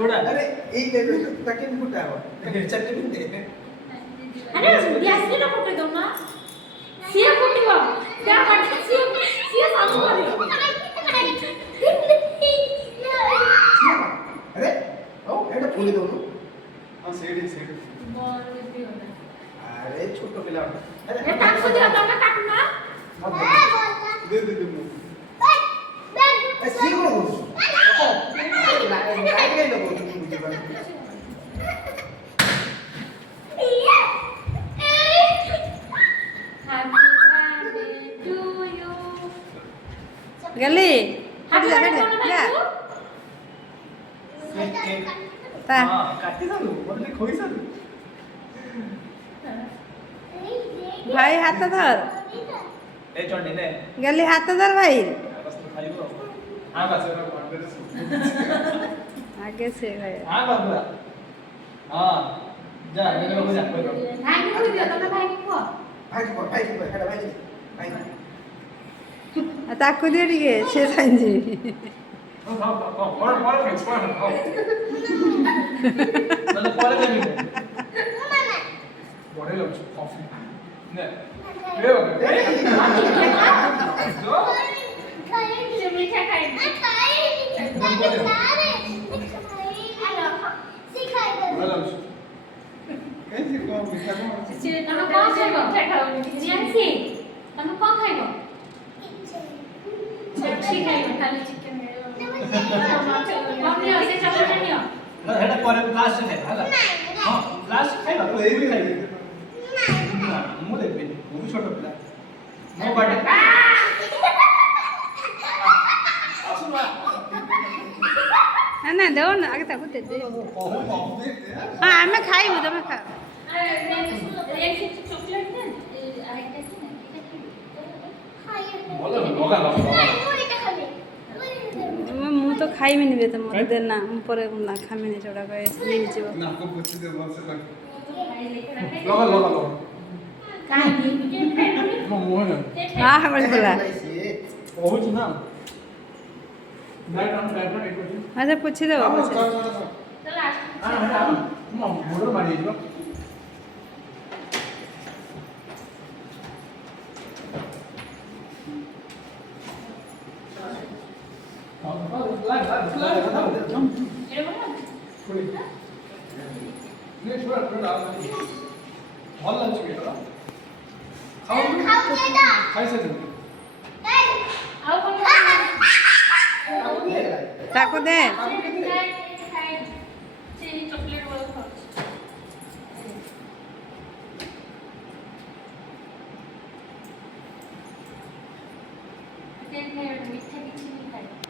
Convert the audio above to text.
थोड़ा अरे एक देखो ताकि फुटा हो चट्टी भी दे अरे यासली ना फुटे दो ना सिया फुटिबो क्या करते सिया सिया सामू करे अरे ओ एटा फुली दो हां सेडी बॉल देती हो अरे छोटो पिला ए ताकू दियो तमे काटू ना दे ए सी को दो लाइट गई लोगो तुम मुझे बात हैप्पी बर्थडे टू यू गली हैप्पी बर्थडे जा ता हां काटी जालू बोले खोई जालू भाई हाथ धर ए चंडी ने गली हाथ धर भाई बस तो खाइबो हां बस ना मांडे आगे से भाई हां बाबू हां जा मेरे को जा कोई भाई को दियो तमे भाई को भाई एटा भाई ताकू दे टिके से सांजी हां और एक्सपर्ट हां नले परे देबी बड़े लोग कॉफी ने ले बाबू जो जे मीठा खाई हेलो कैसे को मीठा को से तमे कोन खाइबो मीठा खाओ जियांसी तमे कोन खाइबो मच्छी खाइबो खाली चिकन मम्मी असे चॉकलेट नियो हेडा परे लास्ट है हला हां लास्ट खाइबा तो ए भी खाइ ना मु देबे मु भी छोटो पिला मो बर्थडे आसुमा ना दो ना आगे ताकू दे दे बहुत बहुत हां हमें खाइबो तमे खा एक चॉकलेट ने आरेकटा की ना बोलो लगा लगा ମୁଁ ତ ଖାଇବିନି ବେ ତ ମୋତେ ଦେ ନା ମୁଁ ପରେ ନା ଖାଇବିନି ଚୋଡ଼ା କହେ ହେଇଯିବ ना को पूछ दे बोल से लगा लगा लगा काहे मो मोह ना ହଁ ହଁ बोला बहुत ना लाइट ऑन एक को अच्छा पूछी दो चल पछे चल तो लास्ट हां हां मो मोर मारी जो एरे बोला नहीं छोड़ छोड़ ଭଲ ଲାଗୁଛି କି ଏଟା ଖାଇସାରିଛୁ ଆଉ କୋन ତାକୁ ଦେ से चॉकलेट वाला खाओ मीठा किसी नहीं खाए